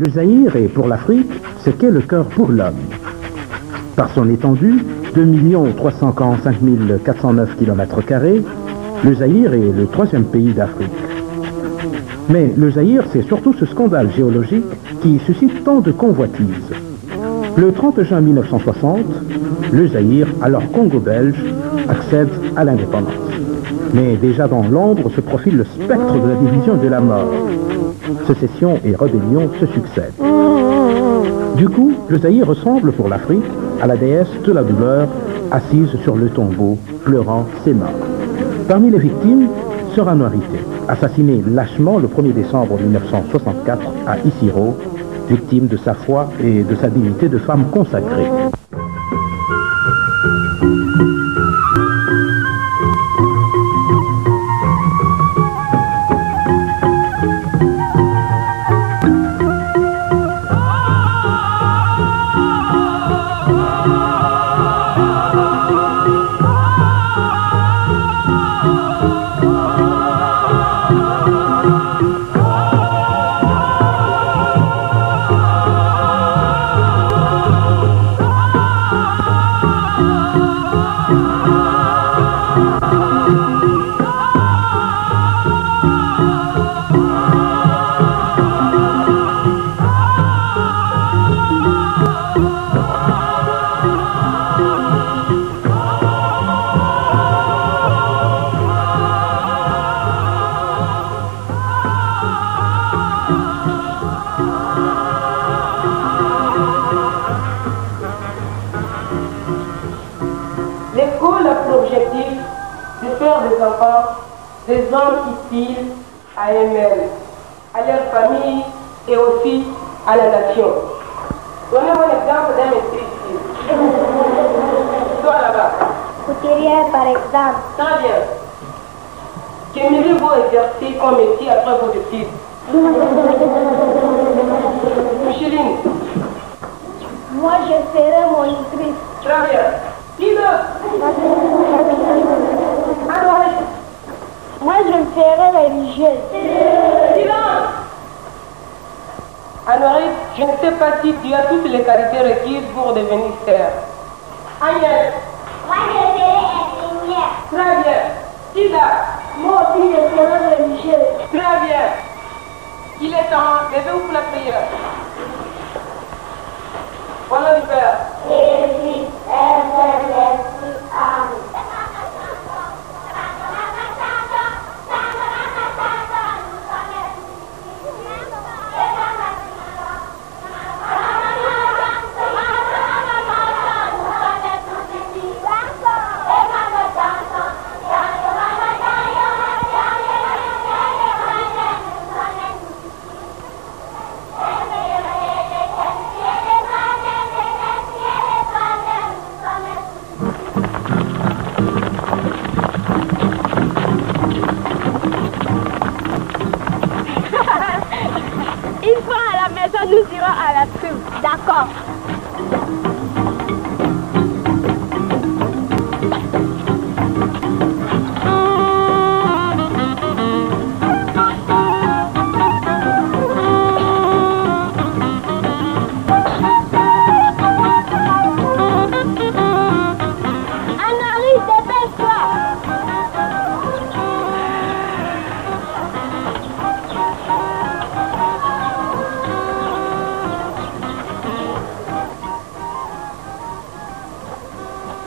Le Zaïre est pour l'Afrique ce qu'est le cœur pour l'homme. Par son étendue, 2 345 409 km², le Zaïre est le 3e pays d'Afrique. Mais le Zaïre, c'est surtout ce scandale géologique qui suscite tant de convoitises. Le 30 juin 1960, le Zaïre, alors Congo belge, accède à l'indépendance. Mais déjà dans l'ombre se profile le spectre de la division et de la mort. Sécession et rébellion se succèdent. Du coup, le Zaïre ressemble pour l'Afrique à la déesse de la douleur, assise sur le tombeau, pleurant ses morts. Parmi les victimes, Sœur Anouarité, assassinée lâchement le 1er décembre 1964 à Isiro, victime de sa foi et de sa dignité de femme consacrée. L'école a pour objectif de faire des enfants des hommes utiles à eux-mêmes, à leur famille et aussi à la nation. Donnez-moi l'exemple d'un esprit ici. Toi là-bas. Couturière par exemple. Très bien. Qu'aimeriez-vous exercer comme métier après vos études? Micheline. Moi je serai monitrice. Très bien. Qui d'autre? Moi je serai religieuse. Silence. Anouarite, je ne sais pas si tu as toutes les qualités requises pour devenir sœur. Agnès. Moi je serai infirmière. Très bien. Sida. Moi aussi je serai religieuse. Très bien. Il est temps, levez-vous pour la prière. Au nom du Père. Et du Fils, et de l'Esprit. Amen. Nous irons à la tribu. D'accord.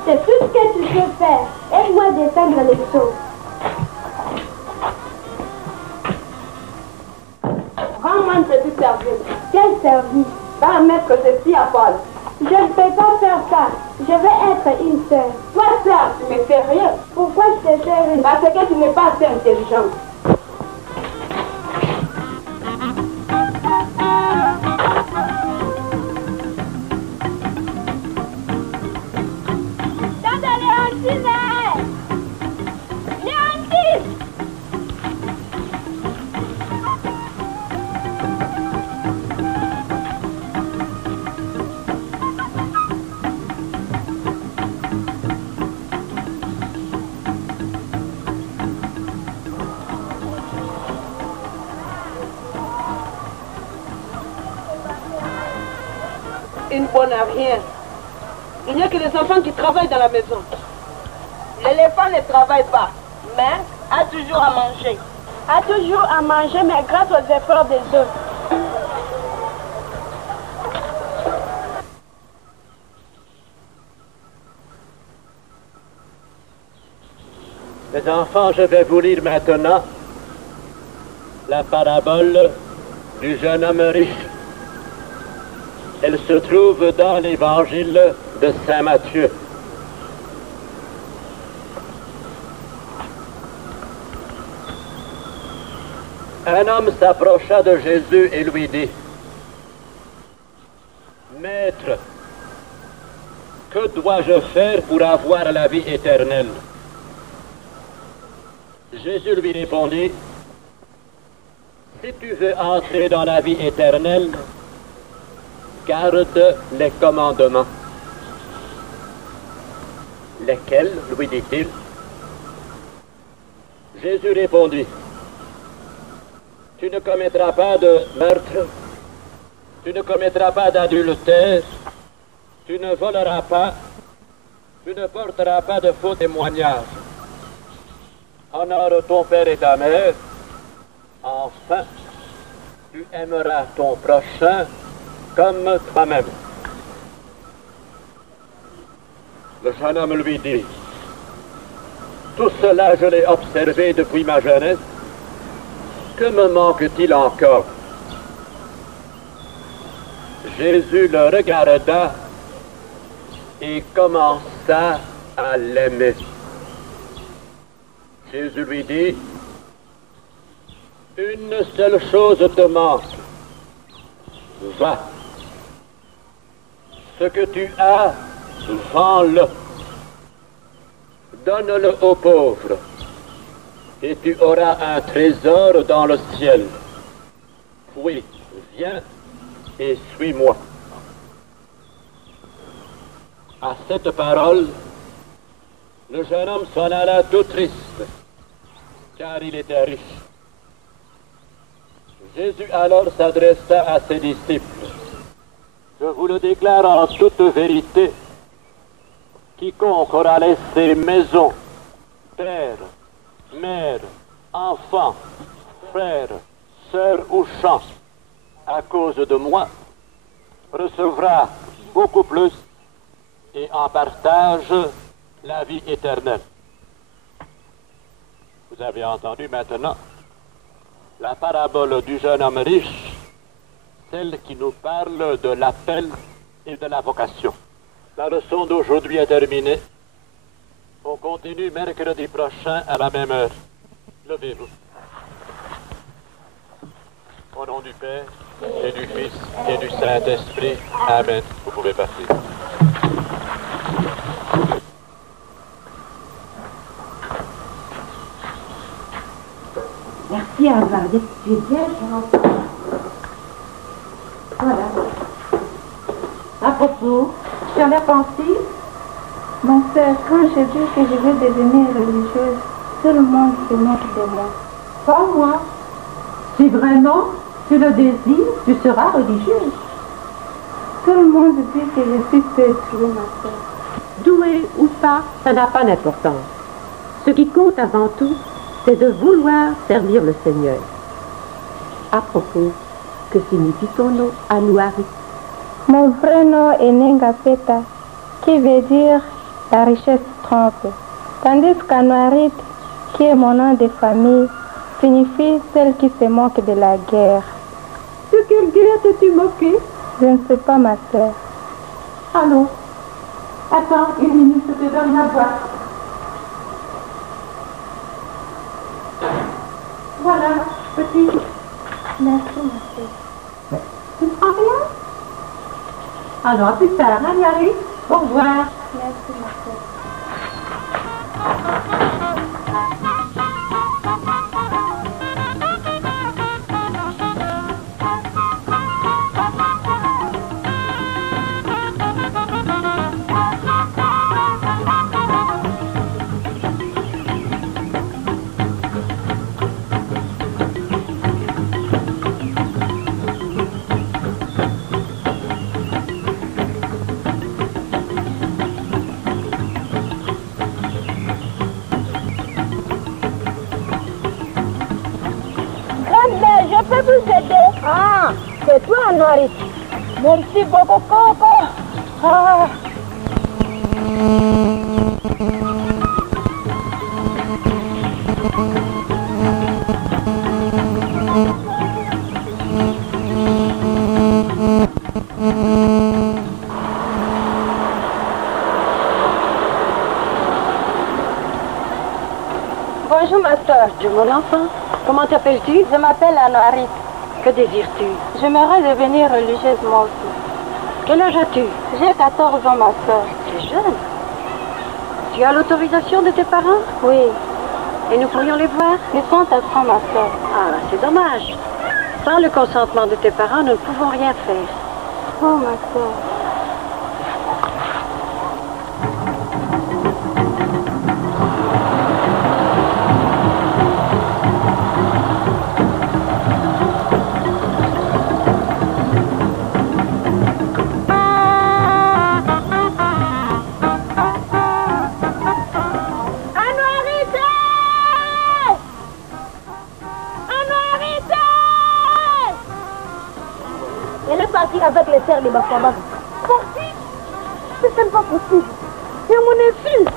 C'est tout ce que tu peux faire. Aide-moi à descendre les seaux. Rends-moi un petit service. Quel service? Va mettre ceci à Paul. Je ne peux pas faire ça. Je vais être une sœur. Toi, sœur, tu me fais rien. Pourquoi je te fais Parce que tu n'es pas assez intelligente. une bonne à rien. Il n'y a que les enfants qui travaillent dans la maison. L'éléphant ne travaille pas, mais a toujours à manger. A toujours à manger, mais grâce aux efforts des autres. Mes enfants, je vais vous lire maintenant la parabole du jeune homme riche. Elle se trouve dans l'évangile de Saint Matthieu. Un homme s'approcha de Jésus et lui dit, « Maître, que dois-je faire pour avoir la vie éternelle ?» Jésus lui répondit, « Si tu veux entrer dans la vie éternelle, garde les commandements. » Lesquels, lui dit-il? Jésus répondit, « Tu ne commettras pas de meurtre, tu ne commettras pas d'adultère, tu ne voleras pas, tu ne porteras pas de faux témoignages. Honore ton père et ta mère. Enfin, tu aimeras ton prochain comme toi-même. » Le jeune homme lui dit, « Tout cela, je l'ai observé depuis ma jeunesse. Que me manque-t-il encore ?» Jésus le regarda et commença à l'aimer. Jésus lui dit, « Une seule chose te manque. Va. Ce que tu as, vends-le. Donne-le aux pauvres. Et tu auras un trésor dans le ciel. Puis, viens et suis-moi. » À cette parole, le jeune homme s'en alla tout triste, car il était riche. Jésus alors s'adressa à ses disciples. « Je vous le déclare en toute vérité, quiconque aura laissé maison, père, mère, enfants, frères, sœurs ou champs, à cause de moi, recevra beaucoup plus et en partage la vie éternelle. » Vous avez entendu maintenant la parabole du jeune homme riche, celle qui nous parle de l'appel et de la vocation. La leçon d'aujourd'hui est terminée. On continue mercredi prochain à la même heure. Levez-vous. Au nom du Père, et du Fils, et du Saint-Esprit. Amen. Vous pouvez partir. Merci, Alva. Tu es bien gentil. Voilà. À propos, tu en as pensé? Ma sœur, quand je dis que je veux devenir religieuse, tout le monde se moque de moi. Pas moi. Si vraiment tu le désires, tu seras religieuse. Tout le monde dit que je suis pétrie, ma sœur. Douée ou pas, ça n'a pas d'importance. Ce qui compte avant tout, c'est de vouloir servir le Seigneur. À propos, que signifie ton nom, Anouari? Mon vrai nom est Nengapeta, qui veut dire la richesse trompe. Tandis qu'Anouarit, qui est mon nom de famille, signifie celle qui se moque de la guerre. De quelle guerre t'es-tu moquée? Je ne sais pas, ma sœur. Allons. Attends, une minute, je te donne la boîte. Voilà, petit. Merci, ma sœur. Tu ne prends rien? Alors, à plus tard, hein, Yari? Au revoir. Merci, ma sœur. peux plus t'aider. Ah, c'est toi, Noirite. Merci beaucoup, Coco. Ah. Bonjour ma soeur. Bonjour mon enfant. Comment t'appelles-tu? Je m'appelle Anoarit. Que désires-tu? J'aimerais devenir religieuse moi aussi. Quel âge as-tu? J'ai 14 ans ma soeur. Tu es jeune. Tu as l'autorisation de tes parents? Oui. Et nous pourrions les voir? Ils sont absents ma soeur. Ah, c'est dommage. Sans le consentement de tes parents, nous ne pouvons rien faire. Oh ma soeur. Avec les serres de Bafama. Parti? C'est même pas possible. C'est mon fille.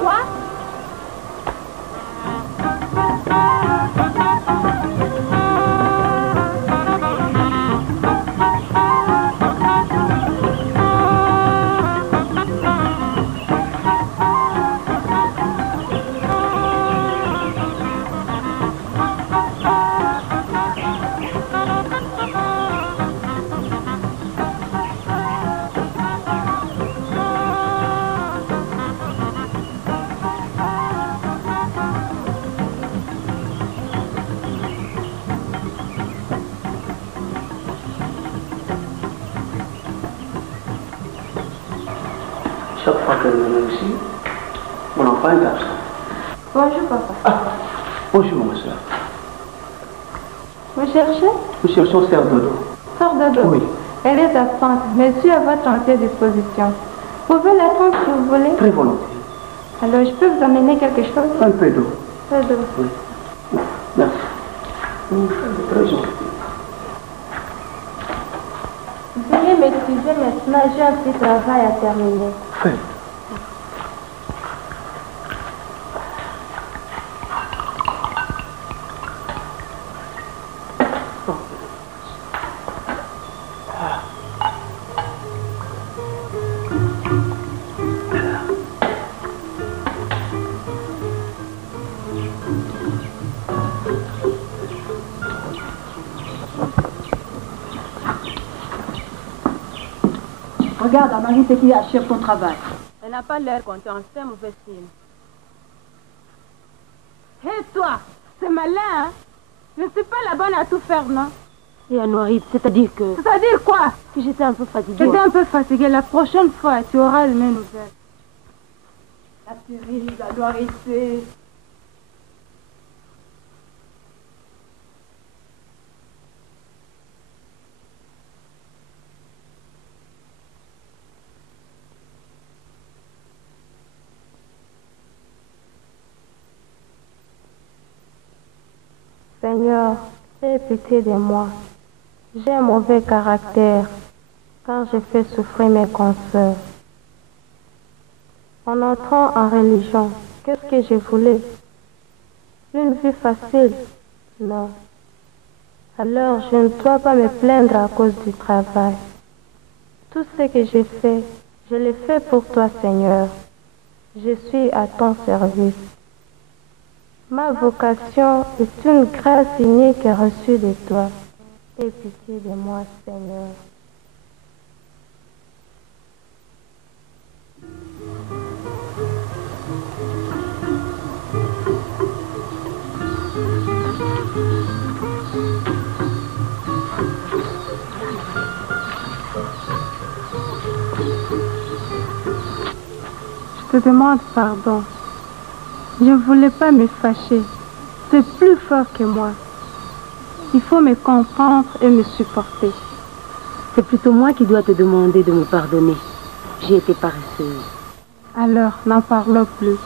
Quoi? Chaque fois que nous venons ici, mon enfant est absent. Bonjour papa. Ah, bonjour ma soeur. Vous cherchez? Nous cherchons Sœur Dodo. Sœur Dodo? Oui. Elle est absente, mais je suis à votre entière disposition. Vous pouvez l'attendre si vous voulez? Très volontiers. Alors je peux vous amener quelque chose? Un peu d'eau. Peu d'eau. Oui. Merci. Très gentil. Veuillez m'excuser maintenant, j'ai un petit travail à terminer. Faites. Regarde, Amarie, c'est qui achève ton travail. Elle n'a pas l'air contente, c'est un mauvais signe. Hé toi, c'est malin, hein? Je ne suis pas la bonne à tout faire, non? Et à Noirite, c'est-à-dire que... C'est-à-dire quoi? Que j'étais un peu fatiguée. J'étais un peu fatiguée. La prochaine fois, tu auras les mêmes nouvelles. La cerise, la Noirite. Seigneur, aie pitié de moi. J'ai un mauvais caractère, car j'ai fait souffrir mes consoeurs. En entrant en religion, qu'est-ce que je voulais? Une vie facile? Non. Alors je ne dois pas me plaindre à cause du travail. Tout ce que j'ai fait, je l'ai fait pour toi, Seigneur. Je suis à ton service. Ma vocation est une grâce unique reçue de toi. Aie pitié de moi, Seigneur. Je te demande pardon. Je ne voulais pas me fâcher. C'est plus fort que moi. Il faut me comprendre et me supporter. C'est plutôt moi qui dois te demander de me pardonner. J'ai été paresseuse. Alors, n'en parlons plus.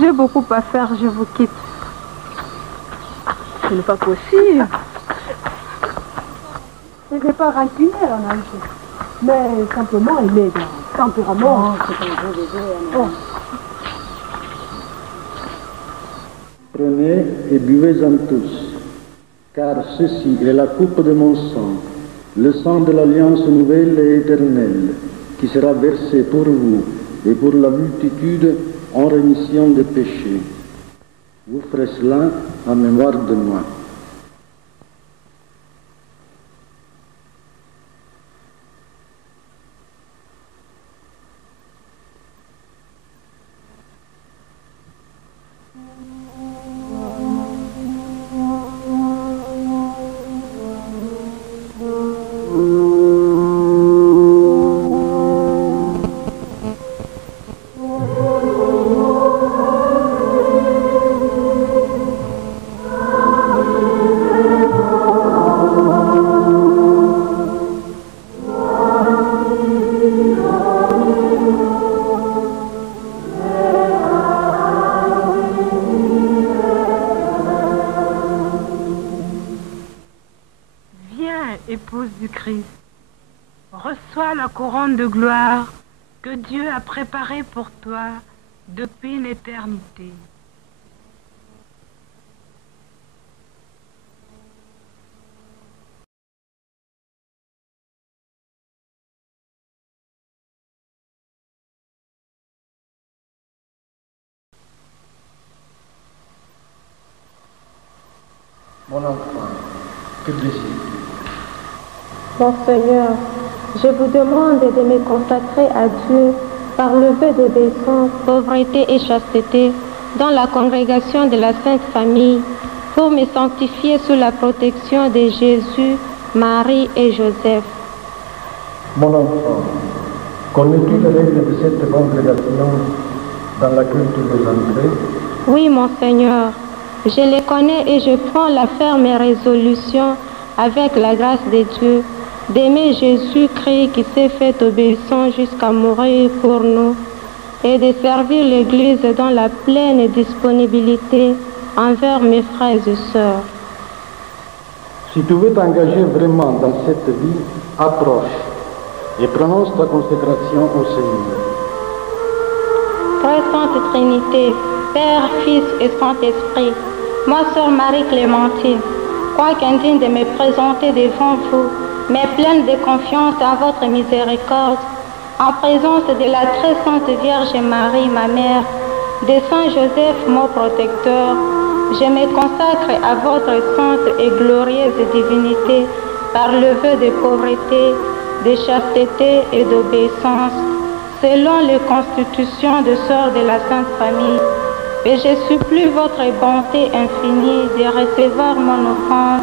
J'ai beaucoup à faire, je vous quitte. Ce n'est pas possible. Ce n'est pas rancunier, en Alger. Mais simplement, il est dans tempérament. Oh. Prenez et buvez-en tous, car ceci est la coupe de mon sang, le sang de l'alliance nouvelle et éternelle, qui sera versé pour vous et pour la multitude en rémission des péchés. Vous ferez cela en mémoire de moi. Épouse du Christ, reçois la couronne de gloire que Dieu a préparée pour toi depuis l'éternité. Mon enfant, que désires-tu? Mon Seigneur, je vous demande de me consacrer à Dieu par le vœu d'obéissance, pauvreté et chasteté dans la congrégation de la Sainte Famille pour me sanctifier sous la protection de Jésus, Marie et Joseph. Mon enfant, connais-tu les règles de cette congrégation dans laquelle tu veux entrer? Oui, mon Seigneur, je les connais et je prends la ferme résolution, avec la grâce de Dieu, d'aimer Jésus-Christ qui s'est fait obéissant jusqu'à mourir pour nous et de servir l'Église dans la pleine disponibilité envers mes frères et sœurs. Si tu veux t'engager vraiment dans cette vie, approche et prononce ta consécration au Seigneur. Très Sainte Trinité, Père, Fils et Saint-Esprit, moi, Sœur Marie-Clémentine, quoique indigne de me présenter devant vous, mais pleine de confiance à votre miséricorde, en présence de la très sainte Vierge Marie, ma mère, de Saint Joseph, mon protecteur, je me consacre à votre sainte et glorieuse divinité par le vœu de pauvreté, de chasteté et d'obéissance, selon les constitutions de sœurs de la Sainte Famille. Et je supplie votre bonté infinie de recevoir mon offrande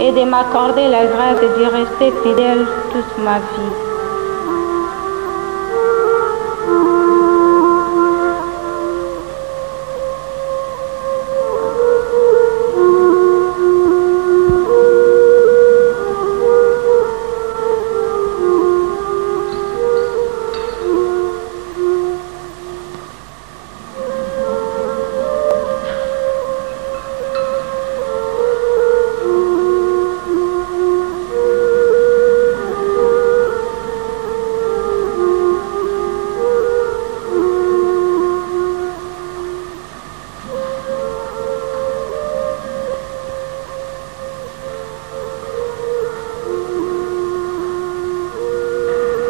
et de m'accorder la grâce d'y rester fidèle toute ma vie.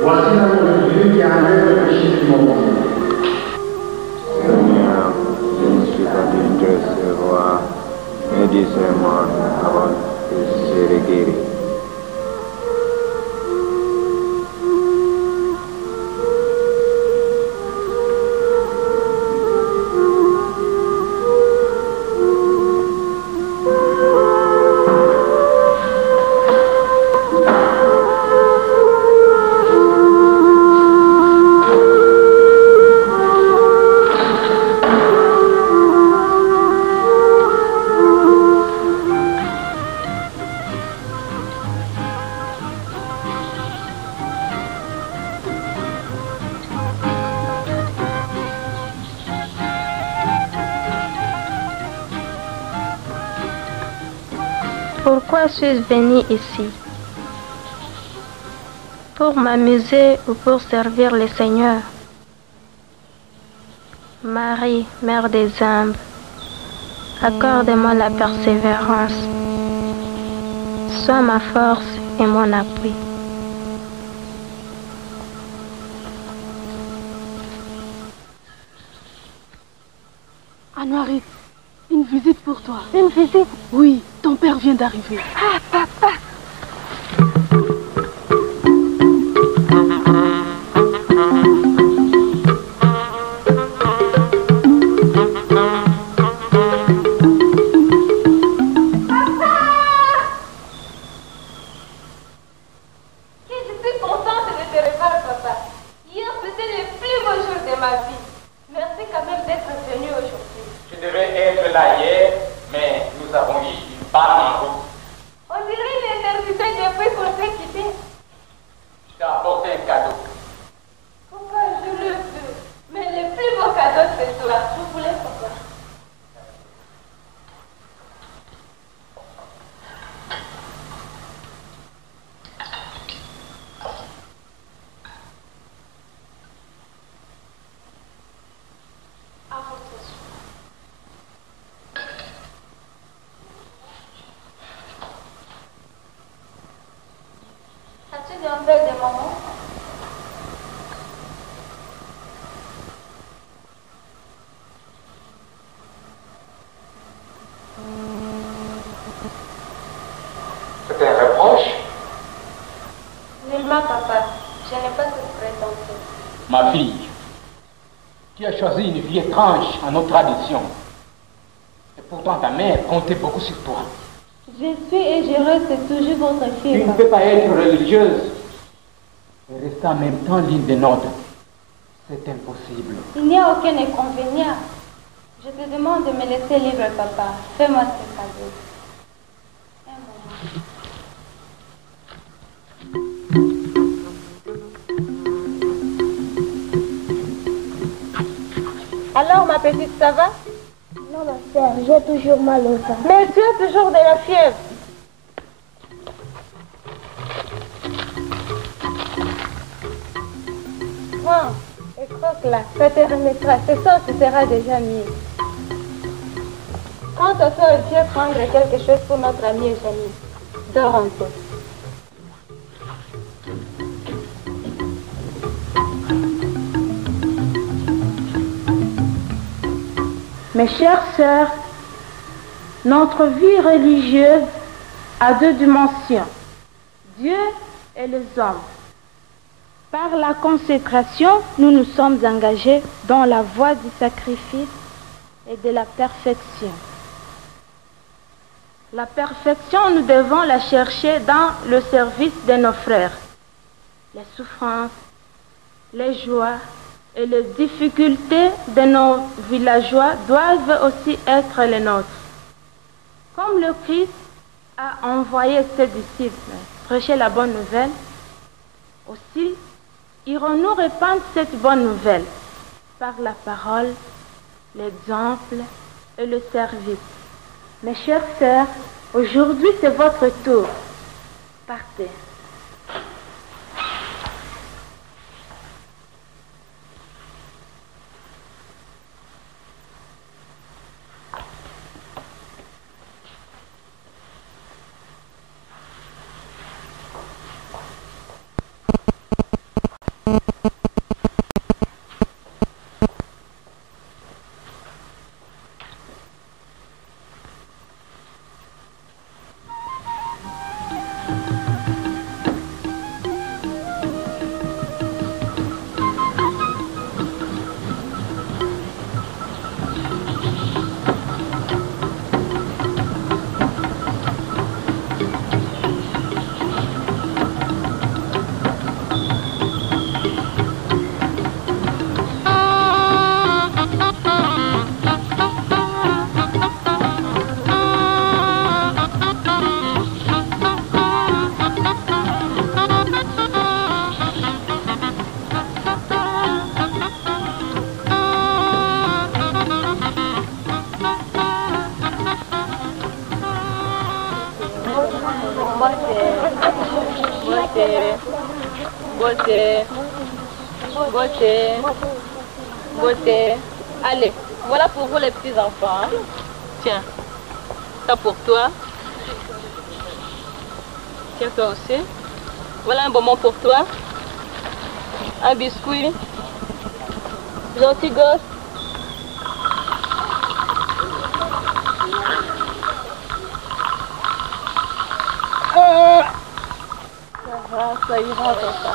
Voici l'amour de Dieu qui enlève le péché du monde. Seigneur, je ne suis pas digne de recevoir, mais dis seulement une parole que je serai guéri. Pourquoi suis-je venue ici? Pour m'amuser ou pour servir le Seigneur? Marie, Mère des âmes, accorde-moi la persévérance. Sois ma force et mon appui. Anouarit, une visite pour toi. Une visite? Oui, ton père vient d'arriver. Ah, papa! C'est un reproche? Nullement, papa. Je n'ai pas cette prétention. Ma fille, tu as choisi une vie étrange à nos traditions. Et pourtant ta mère comptait beaucoup sur toi. Je suis et je reste toujours votre fille. Tu ne peux pas être religieuse et rester en même temps l'une des nôtres. C'est impossible. Il n'y a aucun inconvénient. Je te demande de me laisser libre, papa. Fais-moi ce cadeau. Alors, ma petite, ça va? Non, ma sœur, j'ai toujours mal au ventre. Mais tu as toujours de la fièvre. Prends et croque là, ça te remettra. Ce soir, tu seras déjà mieux. Quand ta soeur vient prendre quelque chose pour notre ami Eugénie, dors un peu. Mes chères sœurs, notre vie religieuse a deux dimensions, Dieu et les hommes. Par la consécration, nous nous sommes engagés dans la voie du sacrifice et de la perfection. La perfection, nous devons la chercher dans le service de nos frères. Les souffrances, les joies et les difficultés de nos villageois doivent aussi être les nôtres. Comme le Christ a envoyé ses disciples prêcher la bonne nouvelle, aussi irons-nous répandre cette bonne nouvelle par la parole, l'exemple et le service. Mes chères sœurs, aujourd'hui c'est votre tour. Partez. Beauté, beauté, beauté, beauté. Allez, voilà pour vous les petits enfants. Tiens, ça pour toi. Tiens, toi aussi. Voilà un bonbon pour toi. Un biscuit. Gentil gosse. Ça ira comme ça.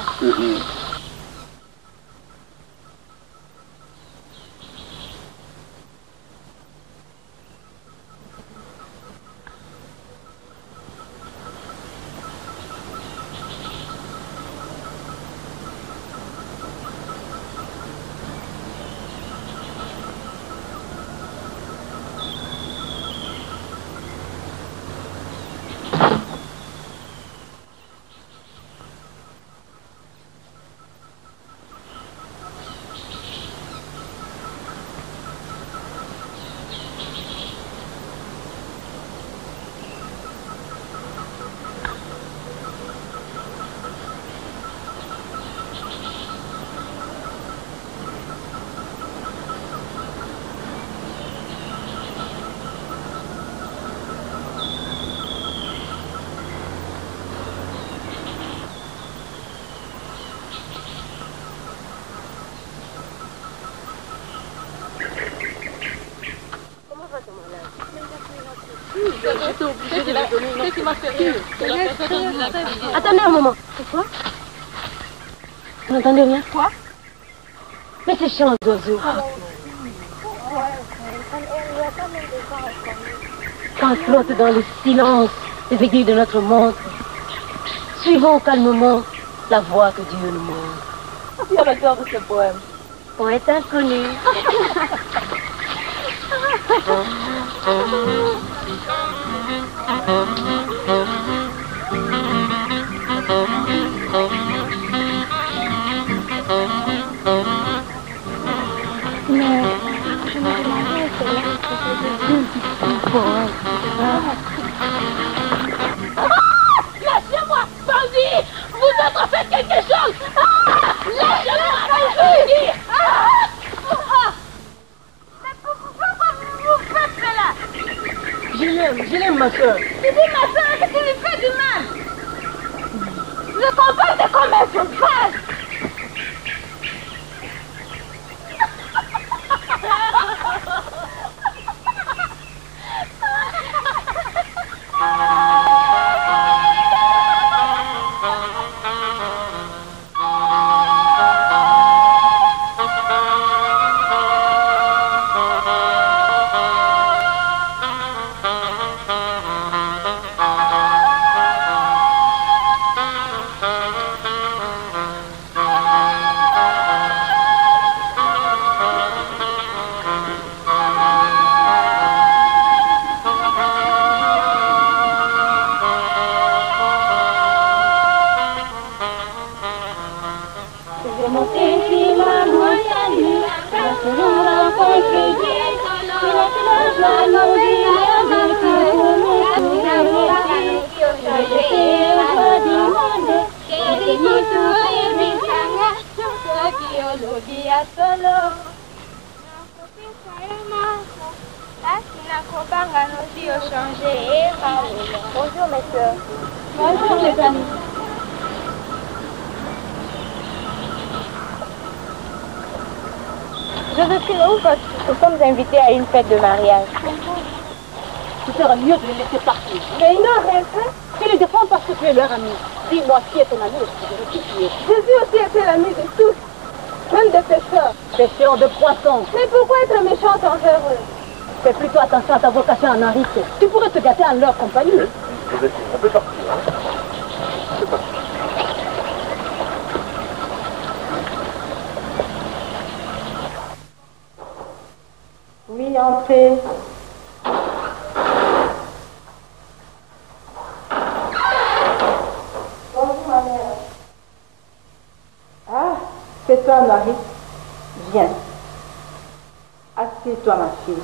J'étais obligée de lui donner une autre. Qui m'a fait rire. Attendez un moment. C'est quoi? Vous n'entendez rien? Quoi? Mais c'est chant d'oiseaux. Quand flotte dans le silence les aiguilles de notre montre, suivons calmement la voix que Dieu nous montre. Qui est l'auteur de ce poème? Poète inconnu. Lâchez-moi, bandit! Vous autres faites quelque chose! Lâchez-moi, bandit! Mais pourquoi vous faites cela? Je l'aime, ma soeur. Tu dis ma soeur que tu lui fais du mal! Je comporte comme un sauvage! Bonjour mes soeurs. Bonjour les amis. Joséphine, où vas-tu? Nous sommes invités à une fête de mariage. Tu seras mieux de les laisser partir. Mais ils n'ont rien fait. Tu les défends parce que tu es leur ami. Dis-moi qui est ton ami et je dirai qui tu es. Jésus aussi était l'ami de tous, même des pêcheurs. Pêcheurs de poissons. Mais pourquoi être méchante envers eux? Fais plutôt attention à ta vocation en Henrique. Tu pourrais te gâter en leur compagnie. On peut sortir, hein? C'est parti. Oui, entrez. Bonjour ma mère. Ah, c'est toi Marie. Viens. Assieds-toi ma fille.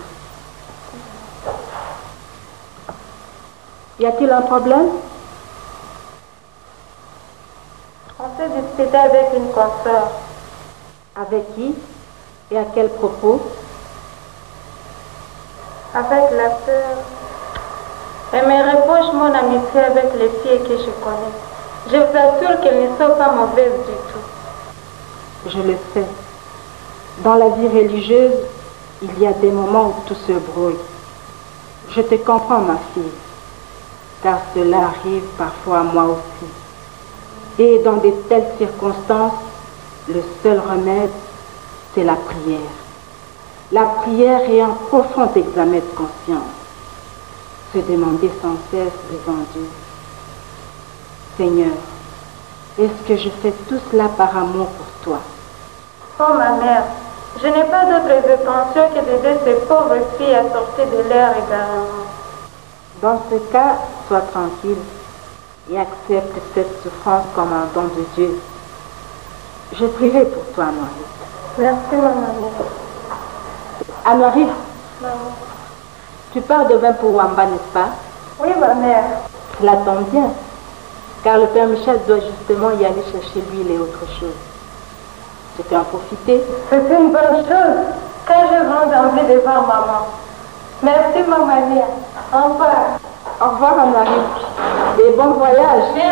Y a-t-il un problème? On s'est disputé avec une consoeur. Avec qui et à quel propos? Avec la sœur. Elle me reproche mon amitié avec les filles que je connais. Je vous assure qu'elles ne sont pas mauvaises du tout. Je le sais. Dans la vie religieuse, il y a des moments où tout se brouille. Je te comprends, ma fille, car cela arrive parfois à moi aussi. Et dans de telles circonstances, le seul remède, c'est la prière. La prière est un profond examen de conscience. Se demander sans cesse devant Dieu. Seigneur, est-ce que je fais tout cela par amour pour toi? Oh ma mère, je n'ai pas d'autres intentions que d'aider ces pauvres filles à sortir de leur égarement. Dans ce cas, sois tranquille et accepte cette souffrance comme un don de Dieu. Je prierai pour toi, Anouarit. Merci, ma mère. Anouarit, tu pars demain pour Wamba, n'est-ce pas? Oui, ma mère. Cela tombe bien, car le Père Michel doit justement y aller chercher l'huile et autre chose. Je peux en profiter. C'est une bonne chose, car j'ai vraiment envie de voir maman. Merci, maman. Au revoir. Au revoir, Anouarit. Et bon voyage. Merci.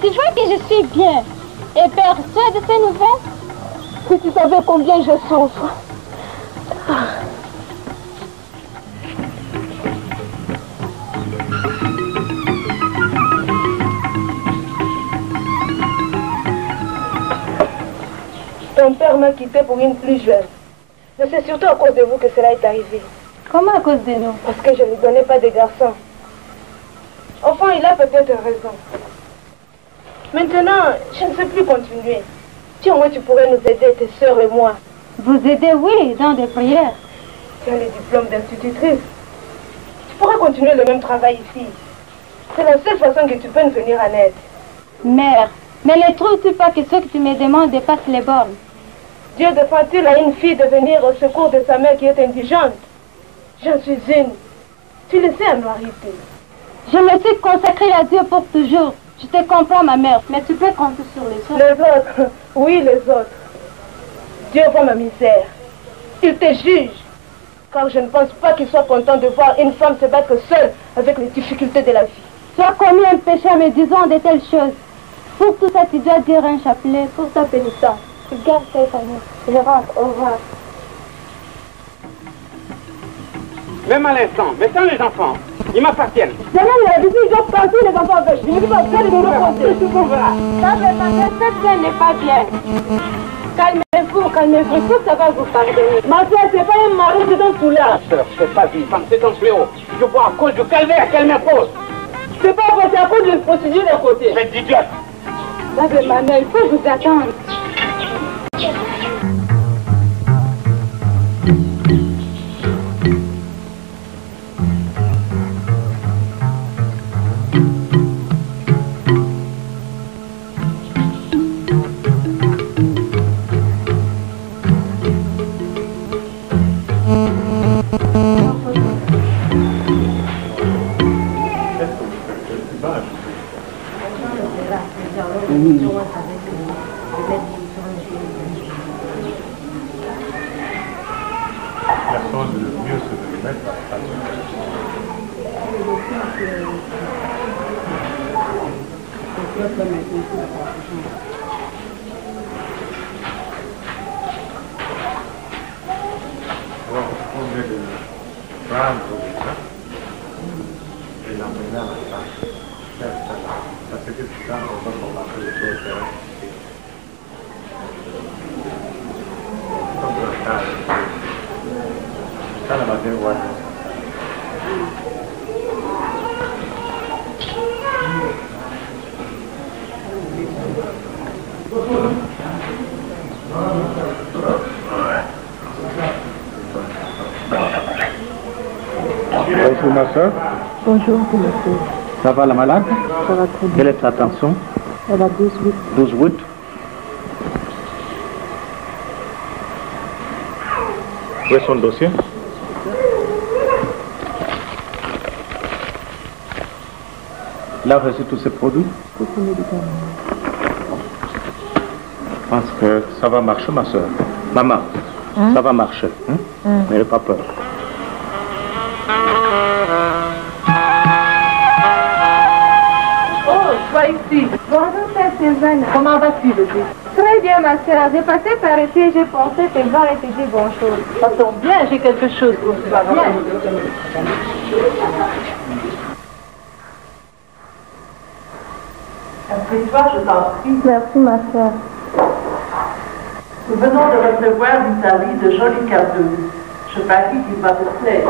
Tu vois que je suis bien et persuade de ces nouvelles. Si tu savais combien je souffre. Ton père m'a quitté pour une plus jeune. Mais c'est surtout à cause de vous que cela est arrivé. Comment à cause de nous? Parce que je ne lui donnais pas de garçon. Enfin, il a peut-être raison. Maintenant, je ne sais plus continuer. Tu au moins tu pourrais nous aider, tes sœurs et moi. Vous aider, oui, dans des prières. Tu as le diplôme d'institutrice. Tu pourrais continuer le même travail ici. C'est la seule façon que tu peux nous venir en aide. Mère, mais ne trouves-tu pas que ce que tu me demandes dépasse les bornes? Dieu défend-il à une fille de venir au secours de sa mère qui est indigente? J'en suis une. Tu le sais, Anouarit. Je me suis consacrée à Dieu pour toujours. Je te comprends, ma mère, mais tu peux compter sur les autres. Les autres, oui, les autres. Dieu voit ma misère. Il te juge. Car je ne pense pas qu'il soit content de voir une femme se battre seule avec les difficultés de la vie. Tu as commis un péché en me disant de telles choses. Pour tout ça, tu dois dire un chapelet pour ta pénitence. Garde tes familles. Je rentre. Au revoir. Même à l'instant, mais sans les enfants, ils m'appartiennent. Demain, il a dit qu'ils doivent partir les enfants avec. Je ne dis pas ça, les enfants poser. Tout qu'on verra. Ça, cette scène n'est pas bien. Calmez-vous, calmez-vous. Tout ça va vous pardonner. Ma soeur, c'est pas un mari, c'est un soulard. Ma soeur, c'est pas vivant, c'est un fléau. Je vois à cause du calvaire qu'elle m'impose. C'est pas vrai, c'est à cause de procédure d'un côté. C'est idiote. Là, ma mère, il faut vous attendre. Bonjour ma soeur. Bonjour, monsieur. Ça va la malade? Ça va très bien. Quelle est sa tension? Elle a 12,8. 12,8. Où est son dossier? Il a reçu tous ces produits? Tous ces médicaments. Je pense que ça va marcher, ma soeur. Maman, ça va marcher. N'ayez pas peur. Oh, toi ici. Bonjour, Sœur Sylvana. Comment vas-tu, bébé? Très bien, ma sœur. J'ai passé par ici, j'ai pensé te voir et te dire bonjour. Ça tombe bien, j'ai quelque chose pour toi. Viens. Assieds-toi, je t'en prie. Merci, ma sœur. Nous venons de recevoir d'Italie de jolis cadeaux. Je parie qu'il va te plaire.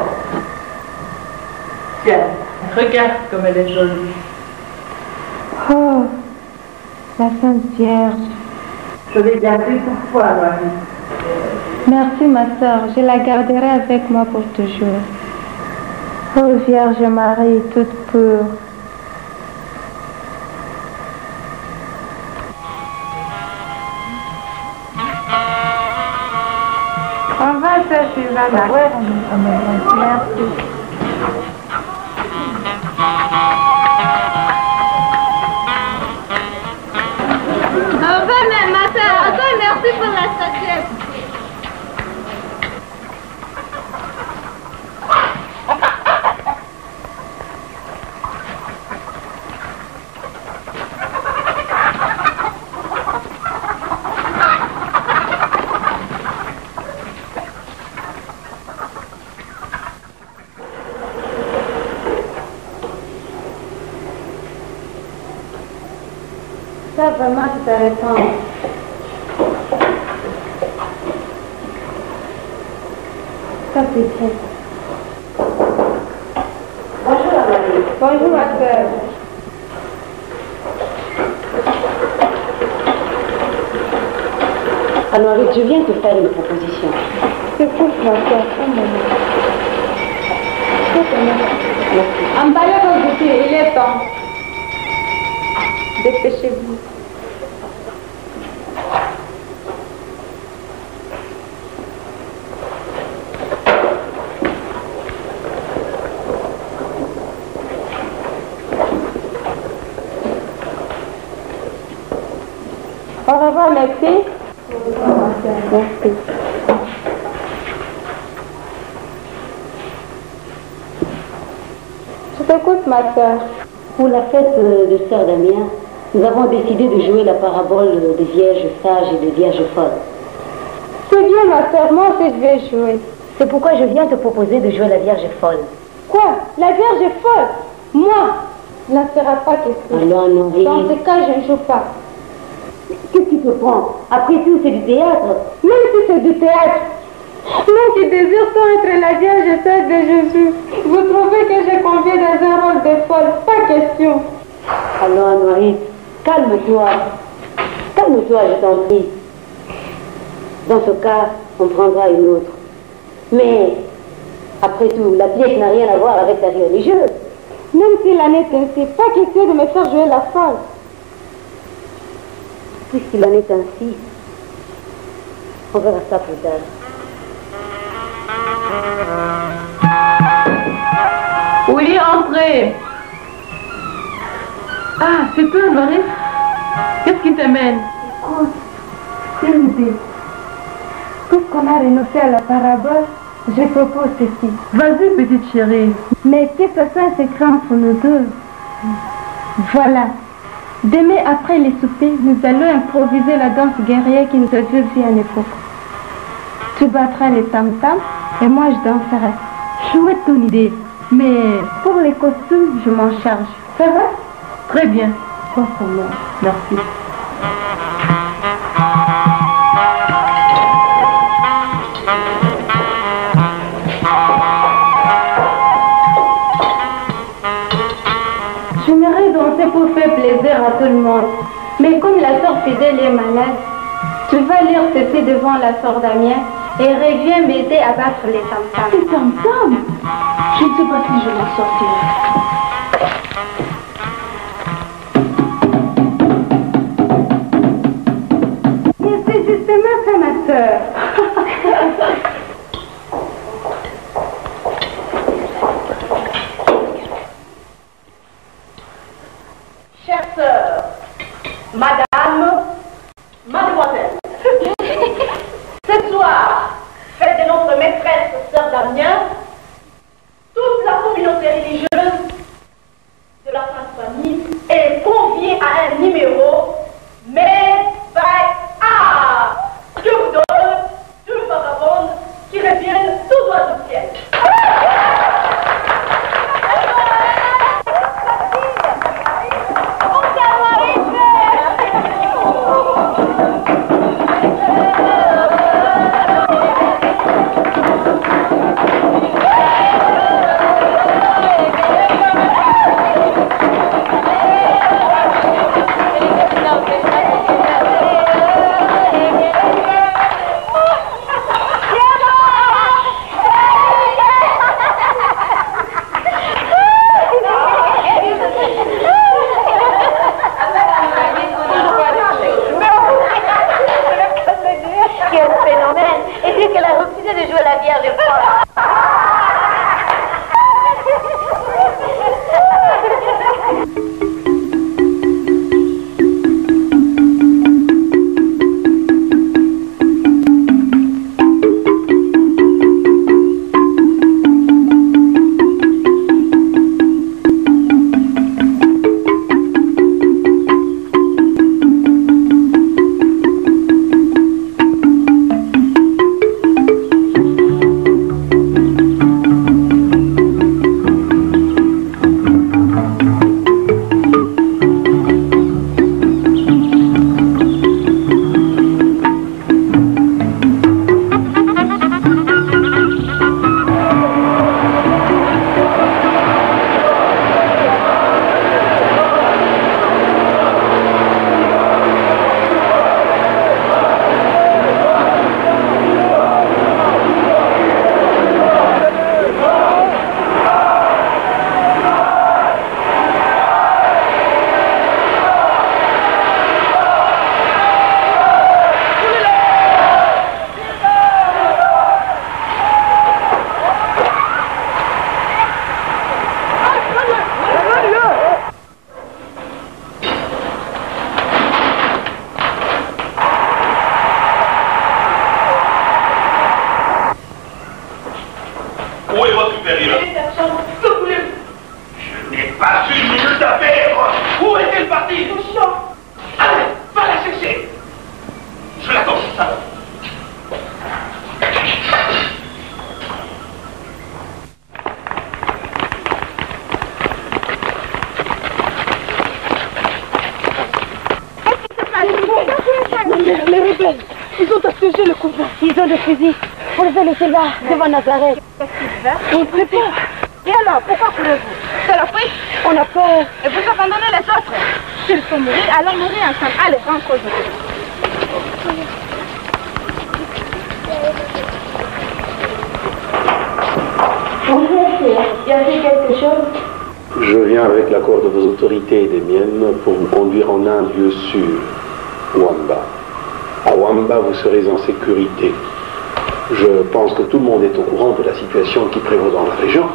Tiens, regarde comme elle est jolie. Oh, la Sainte Vierge. Je l'ai gardée pour toi, Marie. Merci, ma sœur. Je la garderai avec moi pour toujours. Oh, Vierge Marie, toute pure. On va, Sœur Sylvana. Ouais. Merci. Au revoir, ma soeur. Encore merci pour la statuette. Ça, vraiment, c'est intéressant. Ça, c'est bien. Bonjour, Marie. Bonjour, ma sœur. Anouarie, je viens te faire une proposition. C'est pour ma sœur. Emballez vos outils, il est temps. Dépêchez-vous. Au revoir, merci. Merci. Je t'écoute, ma sœur. Pour la fête de Sœur Damien, nous avons décidé de jouer la parabole des Vierges sages et des Vierges folles. C'est bien, ma sœur. Moi aussi, je vais jouer. C'est pourquoi je viens te proposer de jouer la Vierge folle. Quoi? La Vierge est folle? Moi? Il n'en sera pas question. Alors, non, Dans ce cas, je ne joue pas. Qu'est-ce qui te prend? Après tout, c'est du théâtre. Même si c'est du théâtre. Moi qui désire tant être la Vierge sage de Jésus, vous trouvez que j'ai convié dans un rôle de folle? Pas question. Alors, Anouarie, calme-toi. Calme-toi, je t'en prie. Dans ce cas, on prendra une autre. Mais, après tout, la pièce n'a rien à voir avec la vie religieuse. Même s'il en est ainsi, pas question de me faire jouer la folle. Puisqu'il en est ainsi, on verra ça plus tard. Oui, entrez. Ah, c'est toi, Marie? Qu'est-ce qui t'amène? Écoute, une idée. Puisqu'on a renoncé à la parabole, je propose ceci. Vas-y, petite chérie. Mais que ce soit un secret entre nous deux. Voilà. Demain, après les soupers, nous allons improviser la danse guerrière qui nous a vu à une époque. Tu battras les tam-tams et moi je danserai. Chouette ton idée. Mais pour les costumes, je m'en charge. Ça va? Très bien. Bon pour moi. Merci. J'aimerais danser pour faire plaisir à tout le monde. Mais comme la sœur fidèle est malade, tu vas lire ceci devant la sœur Damien et reviens m'aider à battre les tam-tams. Les tam-tams? Je ne sais pas si je m'en sortirai. sœurs, madame, mademoiselle. Ce soir, fête de notre maîtresse, sœur Damien, toute la communauté religieuse de la Sainte Famille est conviée à un numéro made by A. Je vous donne deux vagabondes qui reviennent tout droit du ciel. Devant Nazareth. Qu'est-ce qu'il fait? On prépare. Et alors, pourquoi courez-vous? C'est la prise. On a peur. Et vous abandonnez les autres? S'ils sont mourir, allons mourir ensemble. Allez, rentre aujourd'hui. Y a-t-il quelque chose? Je viens avec l'accord de vos autorités et des miennes pour vous conduire en un lieu sûr, Wamba. À Wamba, vous serez en sécurité. Je pense que tout le monde est au courant de la situation qui prévaut dans la région.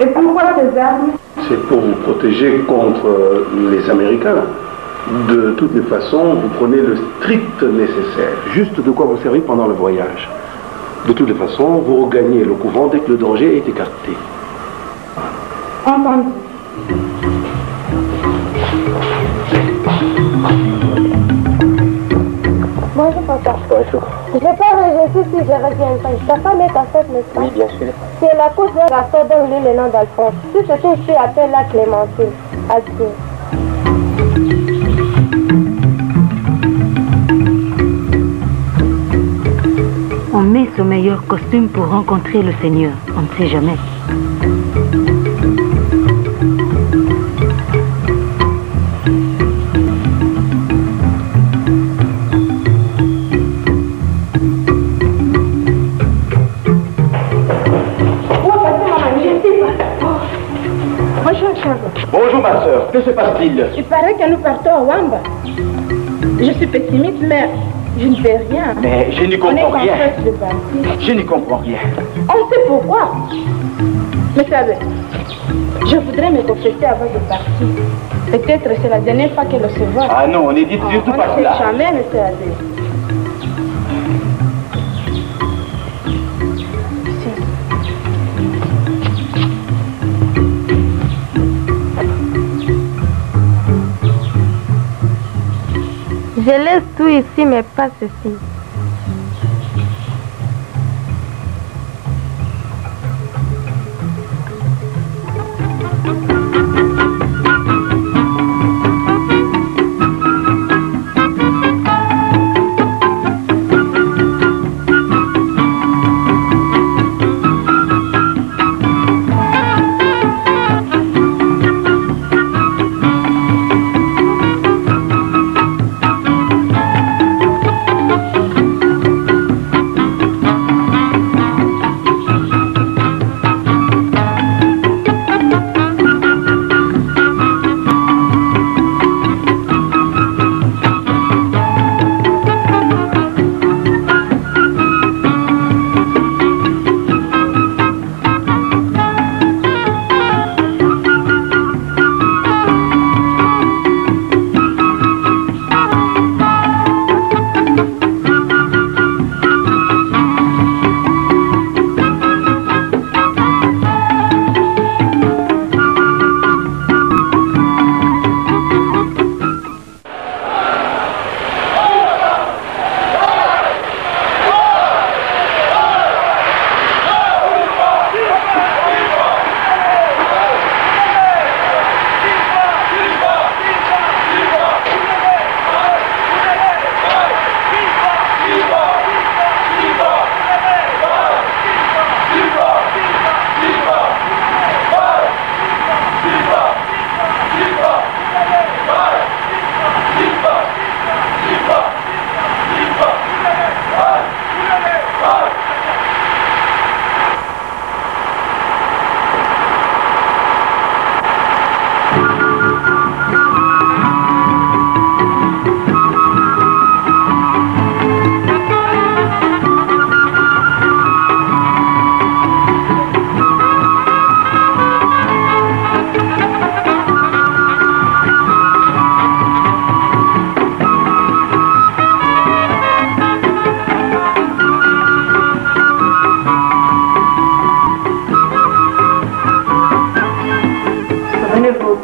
Et pourquoi ces armes? C'est pour vous protéger contre les Américains. De toutes les façons, vous prenez le strict nécessaire, juste de quoi vous servir pendant le voyage. De toutes les façons, vous regagnez le couvent dès que le danger est écarté. Entendu. Bonjour papa. Bonjour. Je vais pas rejeter si je reviendrai. Ta femme est en fait, n'est-ce pas? Oui, bien sûr. C'est la cause d'un garçon dont j'ai le nom d'Alphonse. Si c'est une fille, appelle-la Clémentine. Adieu. On met son meilleur costume pour rencontrer le Seigneur. On ne sait jamais. Bonjour ma soeur, que se passe-t-il? Il paraît que nous partons à Wamba. Je suis pessimiste, mais je ne fais rien. Mais je n'y comprends rien. On est Je n'y comprends rien. On sait pourquoi. Mais savez, Je voudrais me confesser avant de partir. Peut-être c'est la dernière fois qu'elle se voit. Ah non, on est dit surtout pas On ne cela. sait jamais, monsieur Adé. Je laisse tout ici, mais pas ceci.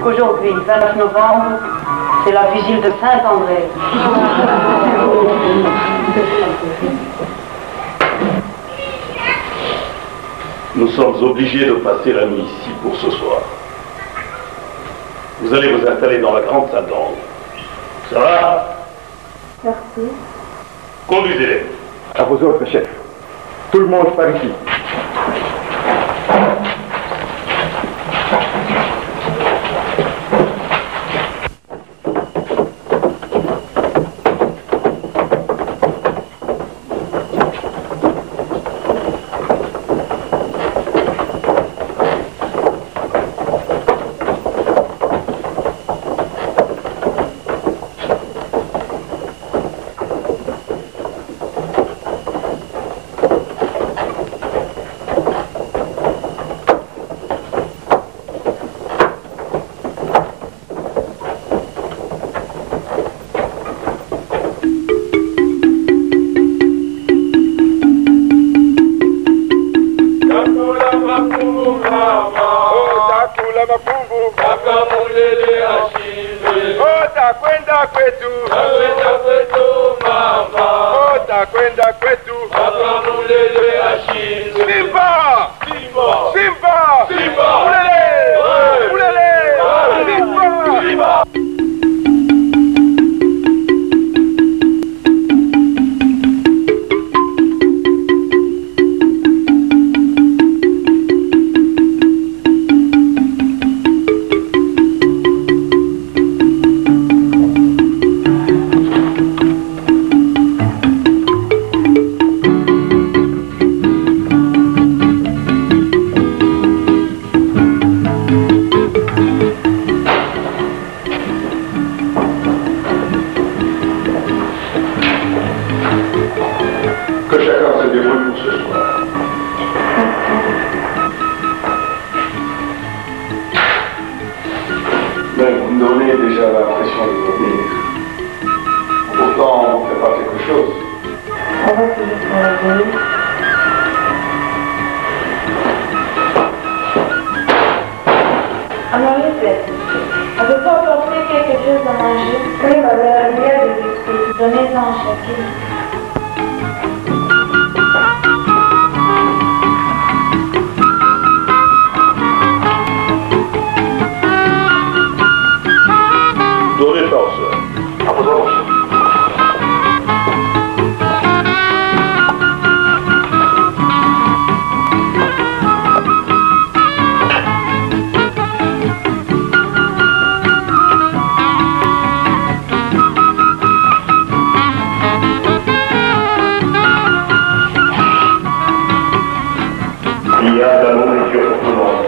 Aujourd'hui, 29 novembre, c'est la vigile de Saint-André. Nous sommes obligés de passer la nuit ici pour ce soir. Vous allez vous installer dans la grande salle d'angle. Ça va? Merci. Conduisez-les. À vos ordres, chef. Tout le monde par ici. déjà l'impression de dormir. Pourtant, on ne fait pas quelque chose. On va toujours travailler. Annalise, avez-vous apporté quelque chose à manger? Oui, ma mère, il y a des biscuits. Donnez-en à chacune. Donnez ça, à votre âge. Il y a de la nourriture pour tout le monde.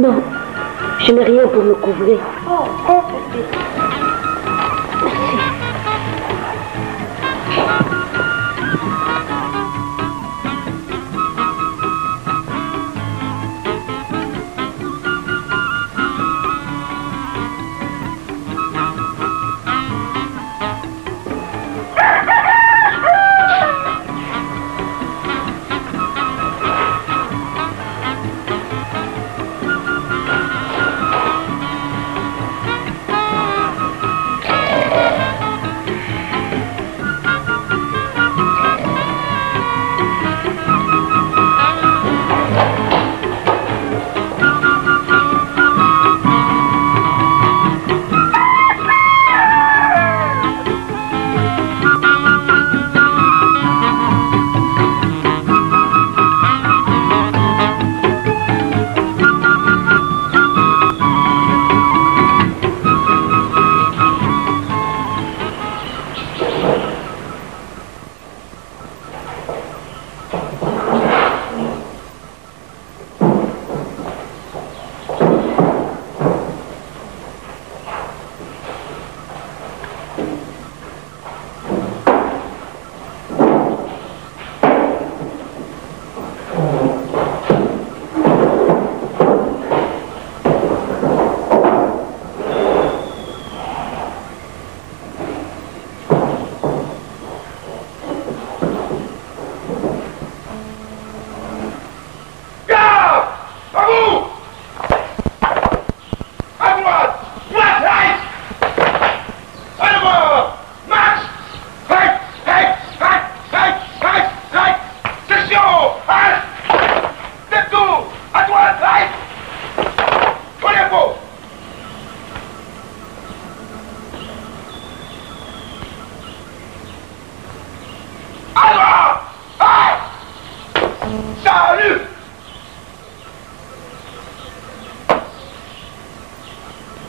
Non, je n'ai rien pour me couvrir. Oh, merci.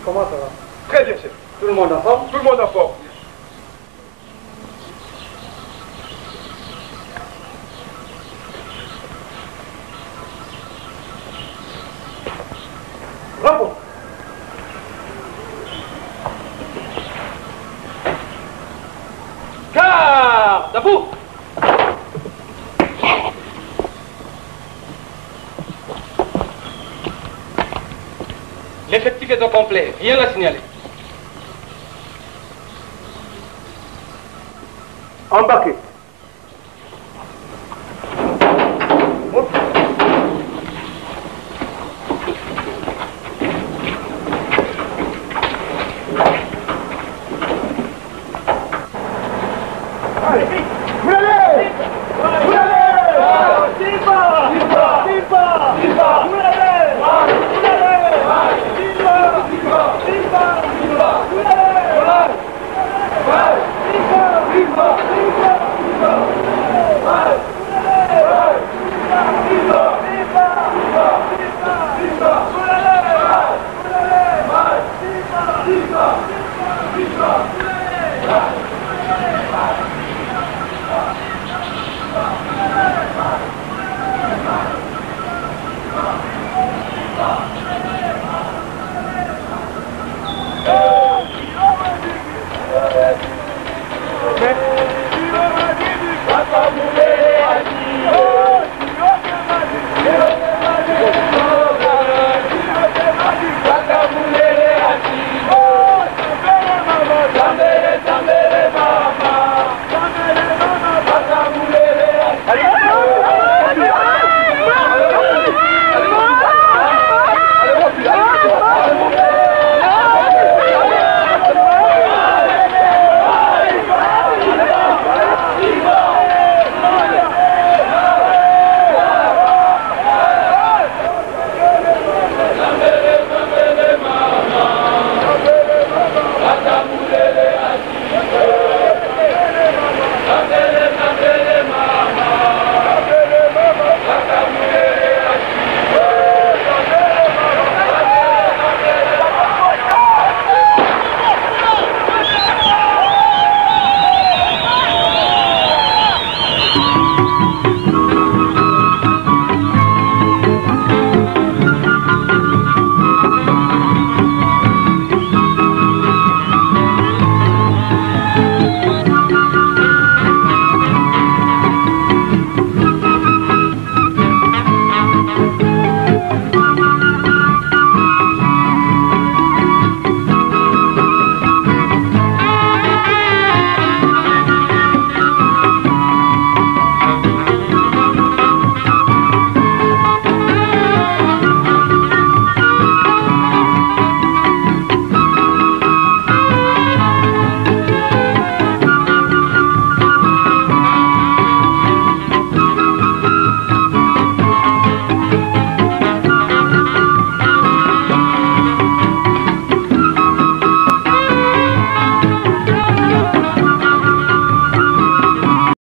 Comment ça va? Très bien, chef. Tout le monde en forme? Tout le monde en forme. Bravo. Garde à vous. L'effectif est au complet, rien à signaler. Embarquez.